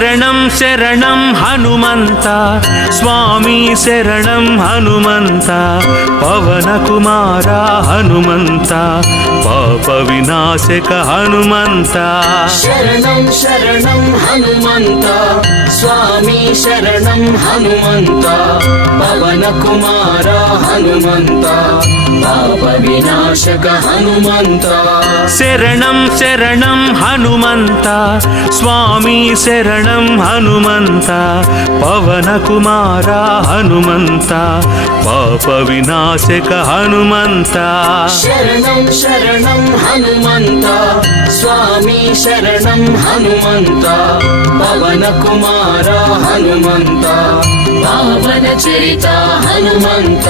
శరణం శరణం హనుమంత స్వామి శరణం హనుమంత పవన కుమార హనుమంత పాప వినాశక హనుమంత శరణం శరణం హనుమంత స్వామి శరణం హనుమంత పవన కుమార హనుమంత పాప వినాశక హనుమంత శరణం శరణం హనుమంత స్వామి శరణం హనుమంత పవన కుమార హనుమంత పాప వినాశక హనుమంత శరణం శరణం హనుమంత స్వామి శరణం హనుమంత పవన కుమార హనుమంత పావన చరిత హనుమంత